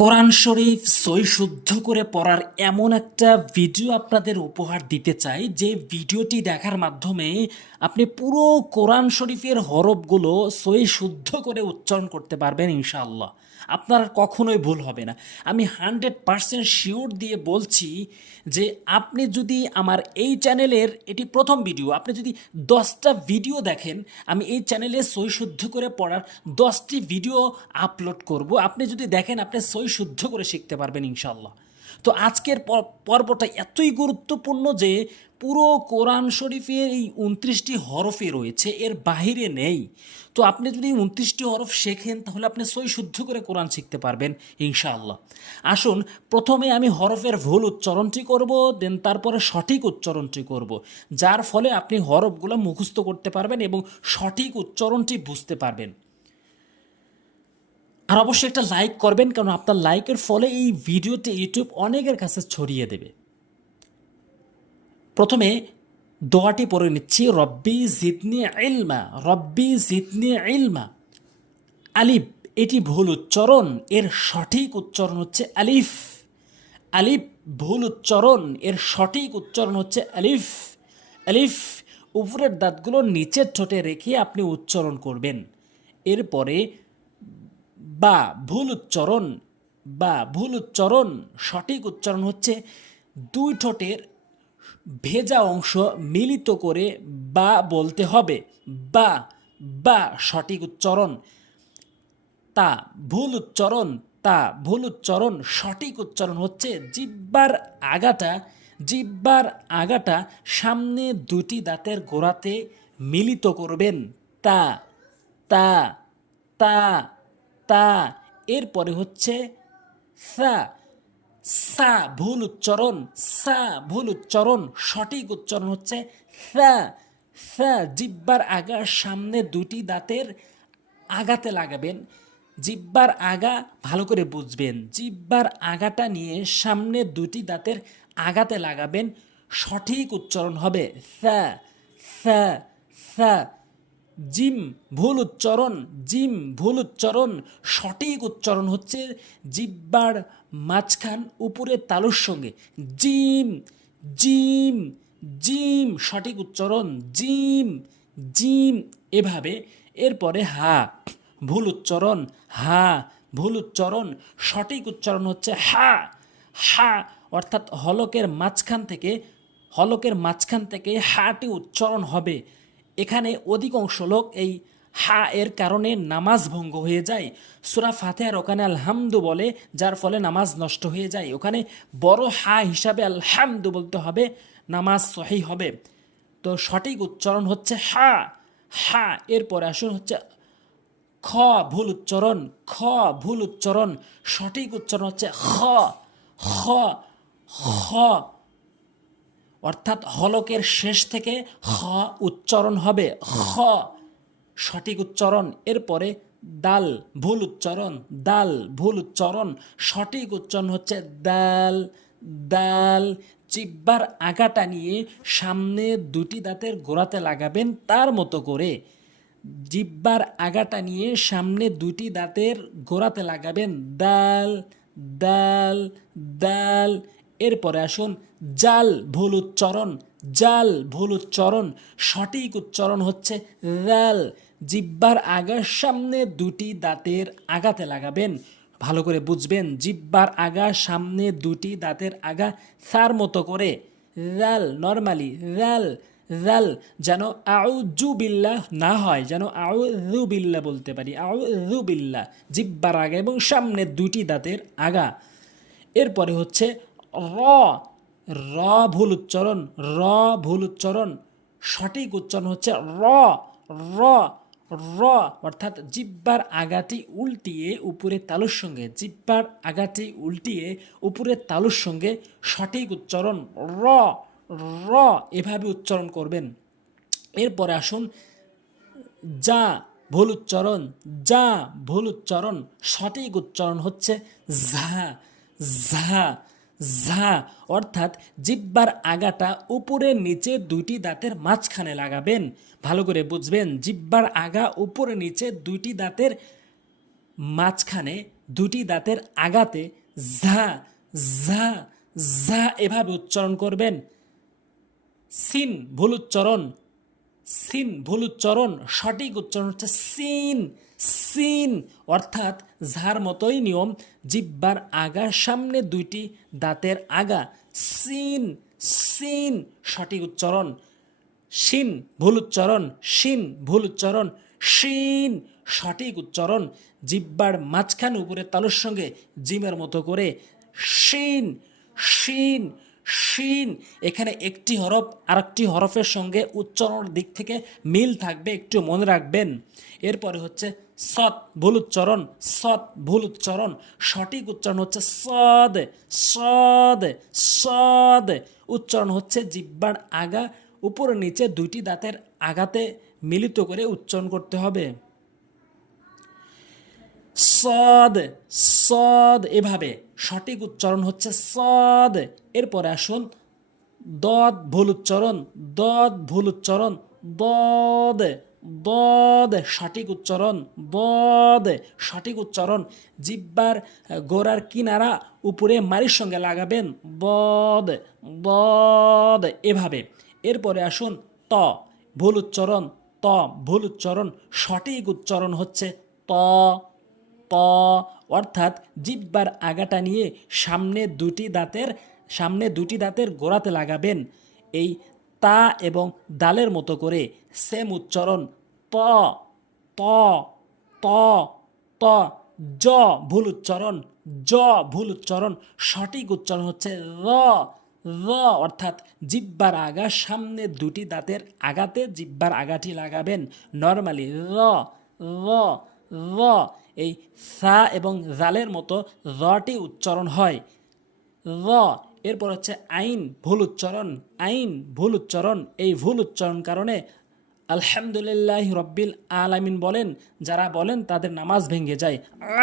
কোরআন শরীফ সই শুদ্ধ করে পড়ার এমন একটা ভিডিও আপনাদের উপহার দিতে চাই যে ভিডিওটি দেখার মাধ্যমে আপনি পুরো কোরআন শরীফের হরফগুলো সই শুদ্ধ করে উচ্চারণ করতে পারবেন ইনশাআল্লাহ। আপনার আর কখনোই ভুল হবে না। আমি 100% শিওর দিয়ে বলছি যে আপনি যদি আমার এই চ্যানেলের এটি প্রথম ভিডিও, আপনি যদি 10টা ভিডিও দেখেন, আমি এই চ্যানেলে সই শুদ্ধ করে পড়ার 10টি ভিডিও আপলোড করব। আপনি যদি দেখেন আপনি সই শুদ্ধ করে শিখতে পারবেন ইনশাল্লাহ। তো আজকের পর্বটা এতই গুরুত্বপূর্ণ যে পুরো কোরআন শরীফের এই 29টি হরফে রয়েছে, এর বাহিরে নেই। তো আপনি যদি 29টি হরফ শেখেন তাহলে আপনি সই শুদ্ধ করে কোরআন শিখতে পারবেন ইনশাআল্লাহ। আসুন, প্রথমে আমি হরফের ভুল উচ্চারণটি করব, দেন তারপরে সঠিক উচ্চারণটি করব, যার ফলে আপনি হরফগুলো মুখস্থ করতে পারবেন এবং সঠিক উচ্চারণটি বুঝতে পারবেন। আর অবশ্যই একটা লাইক করবেন, কারণ আপনার লাইকের ফলে এই ভিডিওটি ইউটিউব অনেকের কাছে ছড়িয়ে দেবে। প্রথমে দোয়াটি পড়ে নিচ্ছি, রব্বি জিদনি ইলমা, রব্বি জিদনি ইলমা। আলিফ, এটি ভুল উচ্চারণ, এর সঠিক উচ্চারণ হচ্ছে আলিফ। আলিফ ভুল উচ্চারণ, এর সঠিক উচ্চারণ হচ্ছে আলিফ। আলিফ, উপরের দাঁতগুলো নিচের ঠোঁটে রেখে আপনি উচ্চারণ করবেন। এরপরে বা ভুল উচ্চারণ, বা ভুল উচ্চারণ, সঠিক উচ্চারণ হচ্ছে দুই ঠোঁটের ভেজা অংশ মিলিত করে বা বলতে হবে, বা, বা সঠিক উচ্চারণ। তা ভুল উচ্চারণ, তা ভুল উচ্চারণ, সঠিক উচ্চারণ হচ্ছে জিহ্বার আগাটা, জিহ্বার আগাটা সামনে দুটি দাঁতের গোড়াতে মিলিত করবেন, তা, তা, তা, তা। এরপরে হচ্ছে সা, সা ভুল উচ্চারণ, সা ভুল উচ্চারণ, সঠিক উচ্চারণ হচ্ছে সা। সা, জিহ্বার আগার সামনে দুটি দাঁতের আগাতে লাগাবেন। জিহ্বার আগা ভালো করে বুঝবেন, জিহ্বার আগাটা নিয়ে সামনে দুটি দাঁতের আগাতে লাগাবেন, সঠিক উচ্চারণ হবে সা, সা, সা। জিম ভুল উচ্চারণ, জিম ভুল উচ্চারণ, সঠিক উচ্চারণ হচ্ছে জিহ্বার মাঝখান উপরের তালুর সঙ্গে জিম, জিম, জিম, সঠিক উচ্চারণ জিম, জিম, এভাবে। এরপরে হা ভুল উচ্চারণ, হা ভুল উচ্চারণ, সঠিক উচ্চারণ হচ্ছে হা, হা। অর্থাৎ হলকের মাঝখান থেকে হাটি উচ্চারণ হবে। এখানে অধিকাংশ লোক এই হা এর কারণে নামাজ ভঙ্গ হয়ে যায়। সূরা ফাতিহার ওখানে আলহামদু বলে, যার ফলে নামাজ নষ্ট হয়ে যায়। ওখানে বড় হা হিসাবে আলহামদু বলতে হবে, নামাজ সহি হবে। তো সঠিক উচ্চারণ হচ্ছে হা, হা। এরপরে আসুন হচ্ছে খ ভুল উচ্চারণ, খ ভুল উচ্চারণ, সঠিক উচ্চারণ হচ্ছে খ, খ, খ। অর্থাৎ হলকের শেষ থেকে খ উচ্চারণ হবে, খ, সঠিক উচ্চারণ। এরপরে দাল ভুল উচ্চারণ, দাল ভুল উচ্চারণ, সঠিক উচ্চারণ হচ্ছে দাল, দাল। জিহ্বার আগাটা নিয়ে সামনে দুটি দাঁতের গোড়াতে লাগাবেন তার মতো করে, জিহ্বার আগাটা নিয়ে সামনে দুটি দাঁতের গোড়াতে লাগাবেন, দাল, দাল, দাল। এরপরে আসুন জাল ভুল উচ্চারণ, জাল ভুল উচ্চারণ, সঠিক উচ্চারণ হচ্ছে জাল। জিহ্বার আগার সামনে দুটি দাঁতের আগাতে লাগাবেন, ভালো করে বুঝবেন, জিহ্বার আগা সামনে দুটি দাঁতের আগা সার মতো করে, জাল, নরমালি জাল, জাল, যেন আউযু বিল্লাহ না হয়, যেন আউযু বিল্লাহ বলতে পারি, আউযু বিল্লাহ, জিহ্বার আগা এবং সামনে দুটি দাঁতের আগা। এরপরে হচ্ছে র, র ভুল উচ্চারণ, র ভুল উচ্চারণ, সঠিক উচ্চারণ হচ্ছে র, র, র। অর্থাৎ জিহ্বার আগাটি উল্টিয়ে উপরে তালুর সঙ্গে, জিহ্বার আগাটি উল্টিয়ে উপরের তালুর সঙ্গে, সঠিক উচ্চারণ র, র, এভাবে উচ্চারণ করবেন। এরপরে আসুন যা ভুল উচ্চারণ, যা ভুল উচ্চারণ, সঠিক উচ্চারণ হচ্ছে ঝা, ঝা, ঝা। অর্থাৎ জিহ্বার আগাটা উপরে নিচে দুইটি দাঁতের মাঝখানে লাগাবেন, ভালো করে বুঝবেন, জিহ্বার আগা উপরে নিচে দুইটি দাঁতের মাঝখানে দুটি দাঁতের আগাতে ঝা ঝা ঝা এভাবে উচ্চারণ করবেন। সিন ভুল উচ্চারণ, সিন ভুল উচ্চারণ, সঠিক উচ্চারণ হচ্ছে সিন সিন। অর্থাৎ ঝার মতোই নিয়ম, জিহ্বার আগার সামনে দুইটি দাঁতের আগা, সিন সিন সঠিক উচ্চারণ। শিন ভুল উচ্চারণ, শিন ভুল উচ্চারণ, শিন সঠিক উচ্চারণ। জিহ্বার মাঝখানে উপরে তালুর সঙ্গে জিমের মতো করে শিন শিন শিন। এখানে একটি হরফ আরেকটি হরফের সঙ্গে উচ্চারণের দিক থেকে মিল থাকবে, একটু মনে রাখবেন। এরপরে হচ্ছে সৎ ভুল উচ্চারণ, সৎ ভুল উচ্চারণ, সঠিক উচ্চারণ হচ্ছে সদ সদ সদ। উচ্চারণ হচ্ছে জিহ্বার আগা উপর নিচে দুইটি দাঁতের আগাতে মিলিত করে উচ্চারণ করতে হবে। সদ সদ এভাবে সঠিক উচ্চারণ হচ্ছে সদ। এরপরে আসুন দদ ভুল উচ্চারণ, দদ ভুল উচ্চারণ, দদ দদ সঠিক উচ্চারণ, দদ সঠিক উচ্চারণ। জিহ্বার গোড়ার কিনারা উপরে মারির সঙ্গে লাগাবেন, দদ দদ এভাবে। এরপরে আসুন ত ভুল উচ্চারণ, ত ভুল উচ্চারণ, সঠিক উচ্চারণ হচ্ছে ত ত। অর্থাৎ জিহ্বার আগাটা নিয়ে সামনে দুটি দাঁতের গোড়াতে লাগাবেন। এই তা এবং দালের মতো করে সেম উচ্চারণ ত ত ত ত। জ ভুল উচ্চারণ, জ ভুল উচ্চারণ, সঠিক উচ্চারণ হচ্ছে র র। অর্থাৎ জিহ্বার আগা সামনে দুটি দাঁতের আগাতে জিহ্বার আগাটি লাগাবেন নর্মালি র র র। এই সা এবং জালের মতো রটি উচ্চারণ হয় র। এরপর হচ্ছে আইন ভুল উচ্চারণ, আইন ভুল উচ্চারণ। এই ভুল উচ্চারণ কারণে আলহামদুলিল্লাহ রব্বিল আলামিন বলেন, যারা বলেন তাদের নামাজ ভেঙে যায়।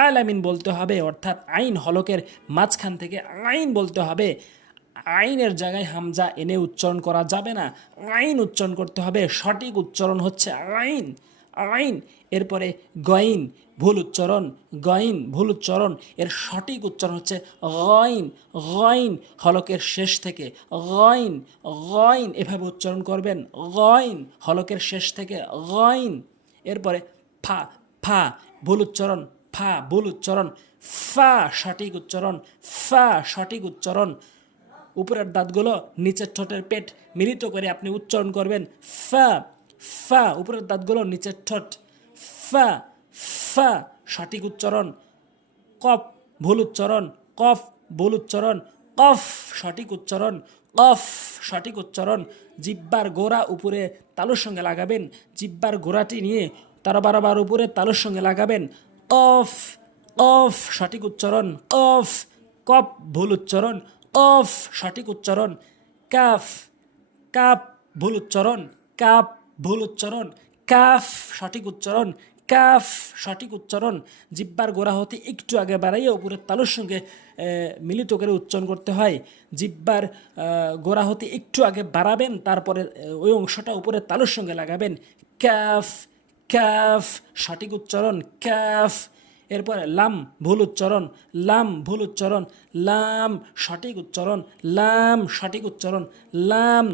আলামিন বলতে হবে, অর্থাৎ আইন হলকের মাঝখান থেকে আইন বলতে হবে। আইনের জায়গায় হামজা এনে উচ্চারণ করা যাবে না, আইন উচ্চারণ করতে হবে। সঠিক উচ্চারণ হচ্ছে আইন আইন। এরপরে গইন ভুল উচ্চারণ, গইন ভুল উচ্চারণ, এর সঠিক উচ্চারণ হচ্ছে গইন গইন হলকের শেষ থেকে গইন গইন এভাবে উচ্চারণ করবেন, গইন হলকের শেষ থেকে গইন। এরপরে ফা ফা ভুল উচ্চারণ, ফা ভুল উচ্চারণ, ফা সঠিক উচ্চারণ, ফা সঠিক উচ্চারণ। উপরের দাঁতগুলো নিচের ঠোঁটের পেট মিলিত করে আপনি উচ্চারণ করবেন ফা ফা। উপরের দাঁতগুলো নিচের ঠোঁট, ফা ফা সঠিক উচ্চারণ। কফ ভুল উচ্চারণ, কফ ভুল উচ্চারণ, কফ সঠিক উচ্চারণ, কফ সঠিক উচ্চারণ। জিহ্বার গোড়া উপরে তালুর সঙ্গে লাগাবেন, জিহ্বার গোড়াটি নিয়ে তার বারবার উপরে তালুর সঙ্গে লাগাবেন, কফ কফ সঠিক উচ্চারণ, কফ কফ ভুল উচ্চারণ, কফ সঠিক উচ্চারণ। কাফ কাপ ভুল উচ্চারণ, কাপ ভুল উচ্চারণ, কাফ সঠিক উচ্চারণ, কাফ সঠিক উচ্চারণ। জিহ্বার গোড়া হতে একটু আগে বাড়াইয়ে উপরের তালুর সঙ্গে মিলিত করে উচ্চারণ করতে হয়। জিহ্বার গোড়া হতে একটু আগে বাড়াবেন, তারপরে ওই অংশটা উপরের তালুর সঙ্গে লাগাবেন, কাফ কাফ সঠিক উচ্চারণ, কাফ। এরপরে লাম ভুল উচ্চারণ, লাম ভুল উচ্চারণ, লাম সঠিক উচ্চারণ, লাম সঠিক উচ্চারণ, লাম।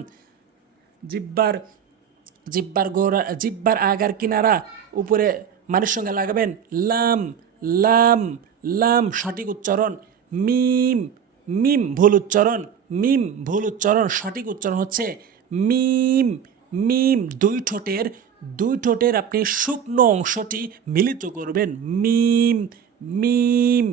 জিহ্বার আগার কিনারা উপরে মানের সঙ্গে লাগাবেন, লাম লাম লাম সঠিক উচ্চারণ। মিম মিম ভুল উচ্চারণ, মিম ভুল উচ্চারণ, সঠিক উচ্চারণ হচ্ছে মিম মিম। দুই ঠোঁটের আপনি শুকনো অংশটি মিলিত করবেন, মিম মিম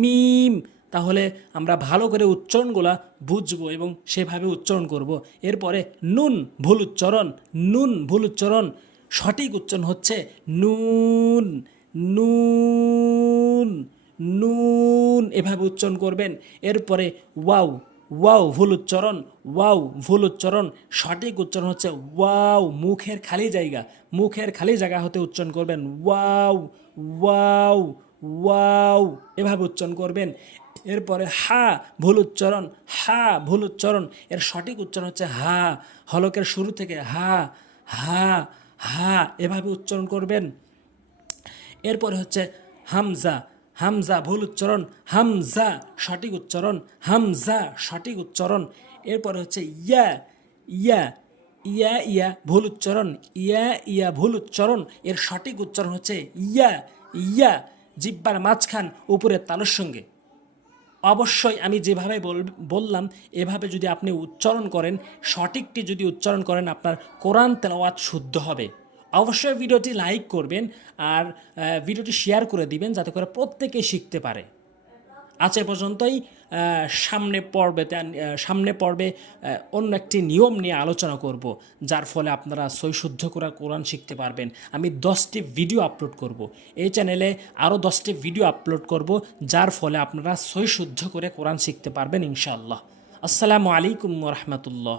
মিম। তাহলে আমরা ভালো করে উচ্চারণগুলা বুঝবো এবং সেভাবে উচ্চারণ করব। এরপরে নুন ভুল উচ্চারণ, নুন ভুল উচ্চারণ, সঠিক উচ্চারণ হচ্ছে নুন নুন নুন এভাবে উচ্চারণ করবেন। এরপরে ওয়াও ওয়াও ভুল উচ্চারণ, ওয়াও ভুল উচ্চারণ, সঠিক উচ্চারণ হচ্ছে ওয়াও। মুখের খালি জায়গা হতে উচ্চারণ করবেন, ওয়াও ওয়াও ওয়াও এভাবে উচ্চারণ করবেন। এরপরে হা ভুল উচ্চারণ, হা ভুল উচ্চারণ, এর সঠিক উচ্চারণ হচ্ছে হা। হলকের শুরু থেকে হা হা হা এভাবে উচ্চারণ করবেন। এরপরে হচ্ছে হামজা, হামজা ভুল উচ্চারণ, হামজা সঠিক উচ্চারণ, হামজা সঠিক উচ্চারণ। এরপরে হচ্ছে ইয়া, ইয়া, ইয়া ইয়া ভুল উচ্চারণ, ইয়া ইয়া ভুল উচ্চারণ। এর সঠিক উচ্চারণ হচ্ছে ইয়া, ইয়া জিহ্বার মাঝখান উপরের তালুর সঙ্গে। অবশ্যই আমি যেভাবে বললাম এভাবে যদি আপনি উচ্চারণ করেন, সঠিকটি যদি উচ্চারণ করেন, আপনার কোরআন তেলাওয়াত শুদ্ধ হবে। অবশ্যই ভিডিওটি লাইক করবেন আর ভিডিওটি শেয়ার করে দিবেন যাতে করে প্রত্যেকে শিখতে পারে। আজ এ পর্যন্তই। সামনে পর্বে অন্য একটি নিয়ম নিয়ে আলোচনা করব, যার ফলে আপনারা সই শুদ্ধ করে কোরআন শিখতে পারবেন। আমি 10টি ভিডিও আপলোড করব, এই চ্যানেলে আরও 10টি ভিডিও আপলোড করব, যার ফলে আপনারা সই শুদ্ধ করে কোরআন শিখতে পারবেন ইনশাআল্লাহ। আসসালামু আলাইকুম ওয়া রাহমাতুল্লাহ।